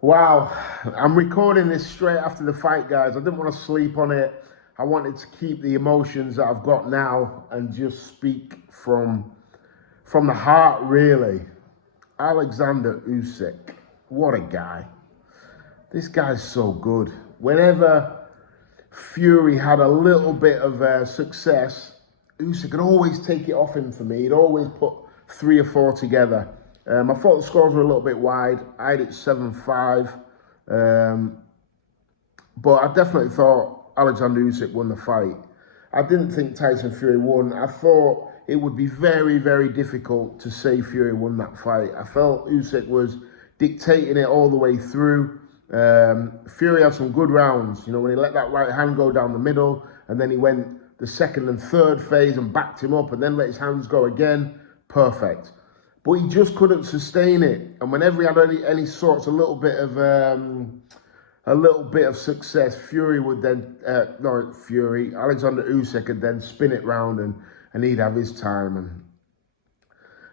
Wow, I'm recording this straight after the fight, guys. I didn't want to sleep on it. I wanted to keep the emotions that I've got now and just speak from the heart, really. Alexander Usyk, what a guy. This guy's so good. Whenever Fury had a little bit of success, Usyk could always take it off him for me. He'd always put 3 or 4 together. I thought the scores were a little bit wide. I had it 7-5. But I definitely thought Alexander Usyk won the fight. I didn't think Tyson Fury won. I thought it would be very, very difficult to say Fury won that fight. I felt Usyk was dictating it all the way through. Fury had some good rounds. You know, when he let that right hand go down the middle, and then he went the second and third phase and backed him up, and then let his hands go again. Perfect. But he just couldn't sustain it. And whenever he had any sorts a little bit of success, Fury would then Alexander Usyk could then spin it round and he'd have his time. And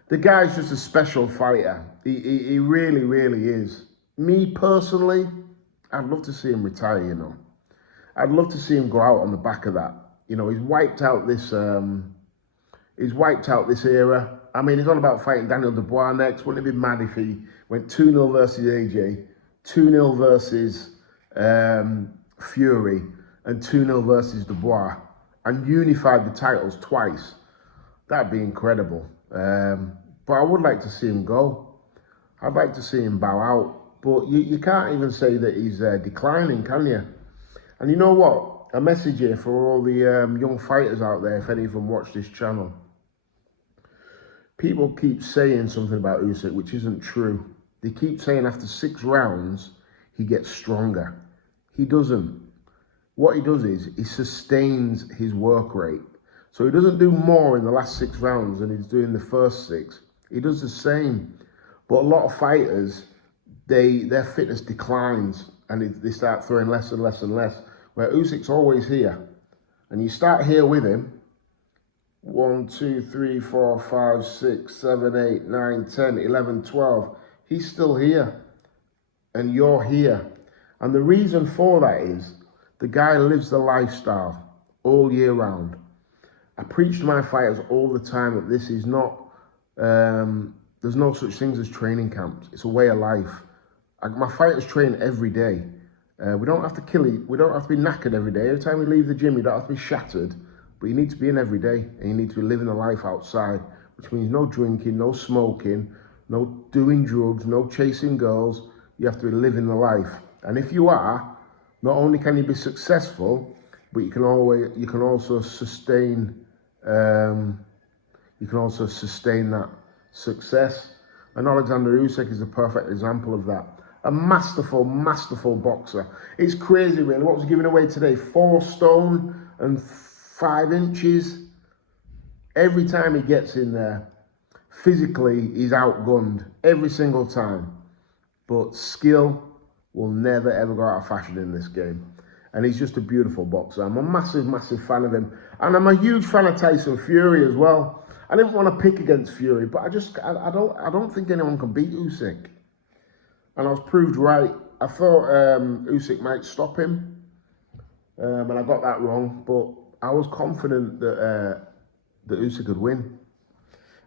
the guy's just a special fighter. He really, really is. Me personally, I'd love to see him retire, you know. I'd love to see him go out on the back of that. You know, he's wiped out this era. I mean, he's on about fighting Daniel Dubois next. Wouldn't it be mad if he went 2-0 versus AJ, 2-0 versus Fury, and 2-0 versus Dubois, and unified the titles twice? That'd be incredible. But I would like to see him go. I'd like to see him bow out. But you can't even say that he's declining, can you? And you know what? A message here for all the young fighters out there, if any of them watch this channel. People keep saying something about Usyk, which isn't true. They keep saying after 6 rounds, he gets stronger. He doesn't. What he does is he sustains his work rate. So he doesn't do more in the last 6 rounds than he's doing the first 6. He does the same. But a lot of fighters, their fitness declines and they start throwing less and less and less. Where Usyk's always here. And you start here with him. 1, 2, 3, 4, 5, 6, 7, 8, 9, 10, 11, 12. He's still here. And you're here. And the reason for that is the guy lives the lifestyle all year round. I preach to my fighters all the time that this is not, there's no such things as training camps. It's a way of life. My fighters train every day. We don't have to kill it. We don't have to be knackered every day. Every time we leave the gym, you don't have to be shattered. But you need to be in every day, and you need to be living a life outside, which means no drinking, no smoking, no doing drugs, no chasing girls. You have to be living the life. And if you are, not only can you be successful, but you can also sustain that success. And Alexander Usyk is a perfect example of that. A masterful, masterful boxer. It's crazy, really. What was he giving away today? 4 stone and 5 inches. Every time he gets in there, physically, he's outgunned every single time. But skill will never, ever go out of fashion in this game. And he's just a beautiful boxer. I'm a massive, massive fan of him. And I'm a huge fan of Tyson Fury as well. I didn't want to pick against Fury, but I don't think anyone can beat Usyk. And I was proved right. I thought Usyk might stop him. And I got that wrong. But I was confident that Usyk could win.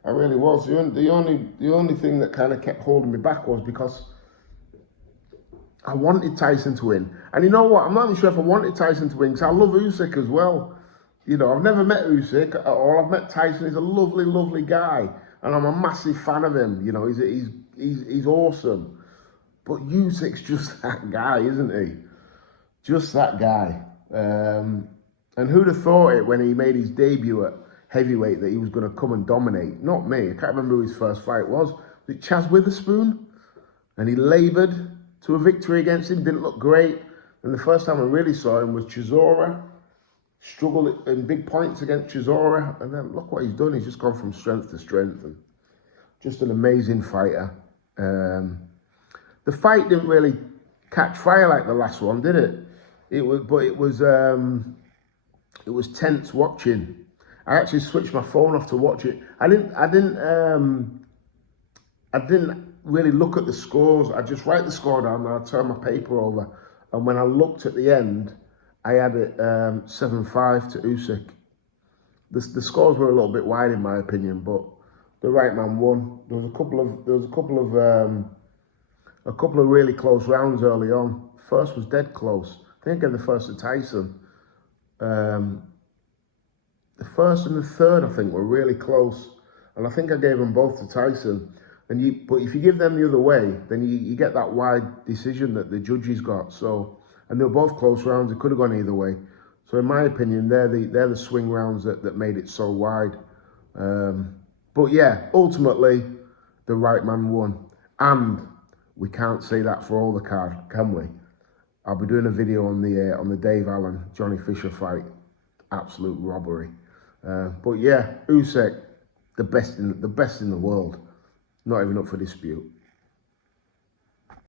I really was. The only thing that kind of kept holding me back was because I wanted Tyson to win. And you know what? I'm not even sure if I wanted Tyson to win because I love Usyk as well. You know, I've never met Usyk at all. I've met Tyson. He's a lovely, lovely guy. And I'm a massive fan of him. You know, he's awesome. But Usyk's just that guy, isn't he? Just that guy. And who'd have thought it when he made his debut at heavyweight that he was going to come and dominate? Not me. I can't remember who his first fight was. Was it Chaz Witherspoon? And he laboured to a victory against him. Didn't look great. And the first time I really saw him was Chisora. Struggled in big points against Chisora. And then look what he's done. He's just gone from strength to strength. And just an amazing fighter. The fight didn't really catch fire like the last one, did it? It was tense watching. I actually switched my phone off to watch it. I didn't really look at the scores. I just write the score down and I turn my paper over. And when I looked at the end, I had it 7-5 to Usyk. The scores were a little bit wide in my opinion, but the right man won. There was a couple of really close rounds early on. First was dead close. I think I gave the first to Tyson. The first and the third, I think, were really close, and I think I gave them both to Tyson. But if you give them the other way, then you get that wide decision that the judges got. So, and they were both close rounds. It could have gone either way. So, in my opinion, they're the swing rounds that made it so wide. But yeah, ultimately, the right man won, and we can't say that for all the card, can we? I'll be doing a video on the Dave Allen Johnny Fisher fight. Absolute robbery. But yeah, Usyk, the best in the world. Not even up for dispute.